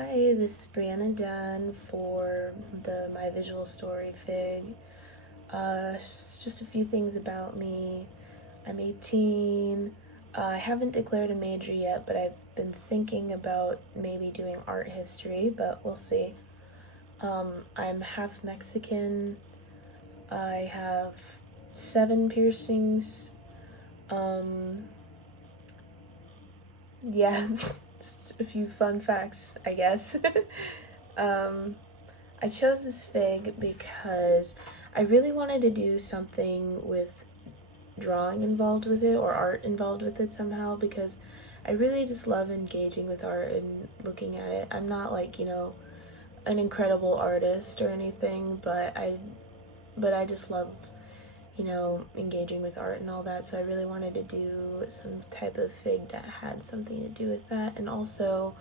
Hi, this is Brianna Dunn for the My Visual Story Fig. Just a few things about me. I'm 18. I haven't declared a major yet, but I've been thinking about maybe doing art history, but we'll see. I'm half Mexican. I have 7 piercings. Yeah, just a few fun facts, I guess. um, I chose this fig because I really wanted to do something with drawing involved with it or art involved with it somehow because I really just love engaging with art and looking at it. I'm not like, an incredible artist or anything, but I just love, engaging with art and all that. So I really wanted to do some type of fig that had something to do with that. And also,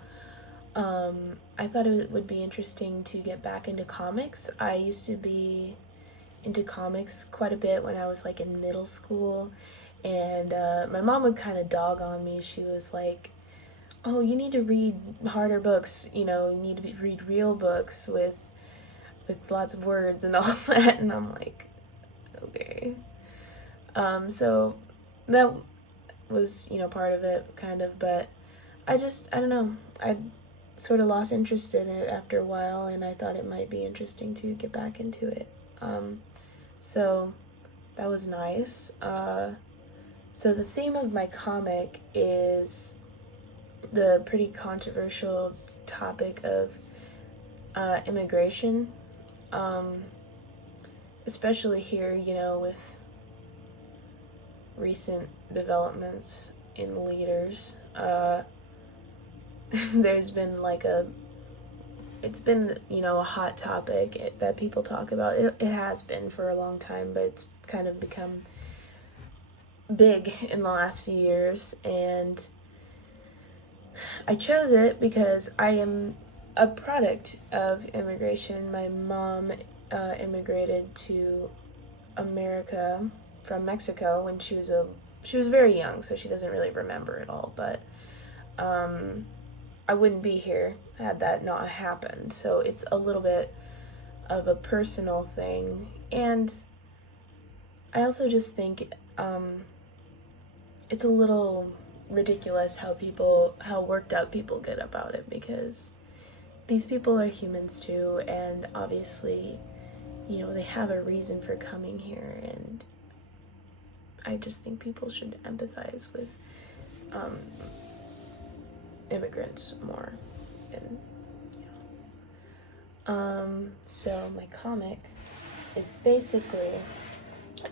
I thought it would be interesting to get back into comics. I used to be into comics quite a bit when I was like in middle school, and my mom would kind of dog on me. She was like, "Oh, you need to read harder books. You need to read real books with lots of words and all that." And I'm like, okay. So that was part of it, kind of, but I don't know. I sort of lost interest in it after a while, and I thought it might be interesting to get back into it. So that was nice. So the theme of my comic is the pretty controversial topic of immigration, especially here, with recent developments in leaders. There's been it's been, a hot topic that people talk about. It has been for a long time, but it's kind of become big in the last few years. And I chose it because I am a product of immigration. My mom immigrated to America from Mexico when she was very young, so she doesn't really remember it all, but I wouldn't be here had that not happened. So it's a little bit of a personal thing. And I also just think it's a little ridiculous how worked up people get about it, because these people are humans too, and obviously, they have a reason for coming here, and I just think people should empathize with immigrants more. And so my comic is basically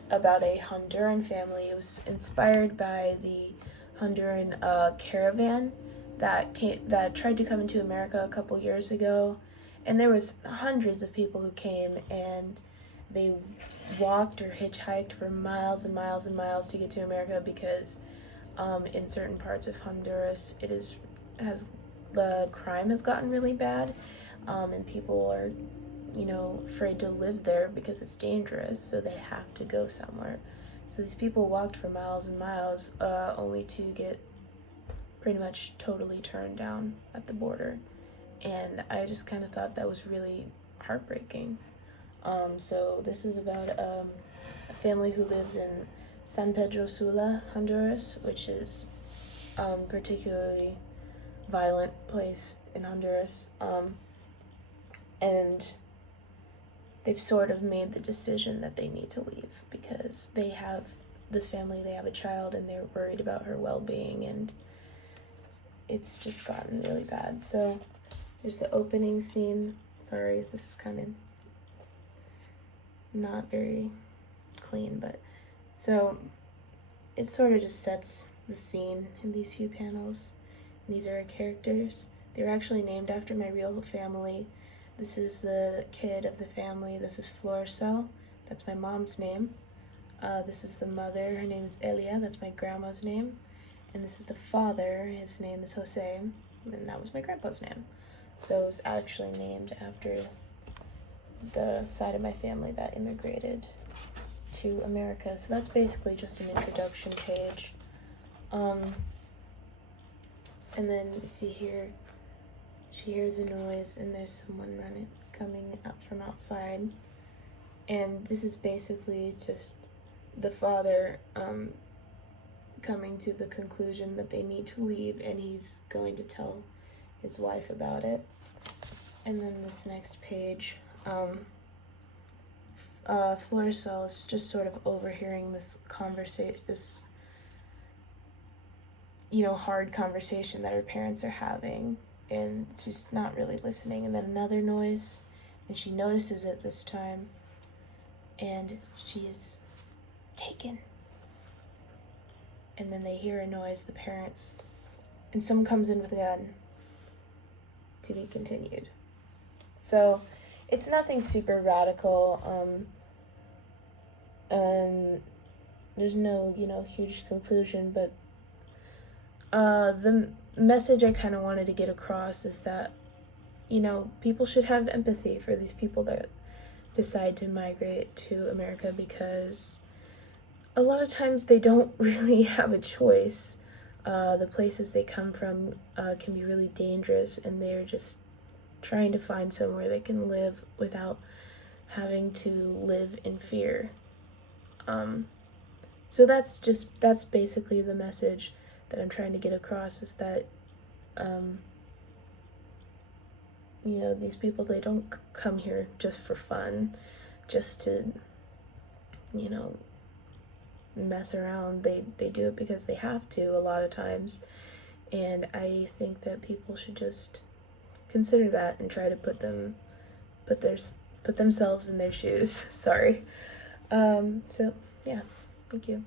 about a Honduran family. It was inspired by the Honduran caravan that tried to come into America a couple years ago, and there was hundreds of people who came, and they walked or hitchhiked for miles and miles and miles to get to America because in certain parts of Honduras the crime has gotten really bad, and people are afraid to live there because it's dangerous, so they have to go somewhere. So these people walked for miles and miles, only to get pretty much totally turned down at the border. And I just kind of thought that was really heartbreaking. So this is about a family who lives in San Pedro Sula, Honduras, which is particularly violent place in Honduras. And they've sort of made the decision that they need to leave because they have a child, and they're worried about her well-being, and it's just gotten really bad. So here's the opening scene. Sorry, this is kind of not very clean, but so it sort of just sets the scene in these few panels. And these are our characters. They were actually named after my real family. This is the kid of the family. This is Florcel. That's my mom's name. This is the mother. Her name is Elia. That's my grandma's name. And this is the father. His name is Jose. And that was my grandpa's name. So it was actually named after the side of my family that immigrated to America. So that's basically just an introduction page. And then you see here, she hears a noise and there's someone coming out from outside. And this is basically just the father coming to the conclusion that they need to leave, and he's going to tell his wife about it. And then this next page, Floricel is just sort of overhearing this conversation, this hard conversation that her parents are having, and she's not really listening. And then another noise, and she notices it this time, and she is taken. And then they hear a noise, the parents, and someone comes in with a gun. To be continued. So it's nothing super radical, and there's no huge conclusion, but the message I kind of wanted to get across is that people should have empathy for these people that decide to migrate to America, because a lot of times they don't really have a choice. The places they come from can be really dangerous, and they're just trying to find somewhere they can live without having to live in fear. So that's basically the message that I'm trying to get across, is that these people, they don't come here just for fun, just to mess around. They do it because they have to a lot of times, and I think that people should just consider that and try to put themselves in their shoes. Sorry. So yeah, thank you.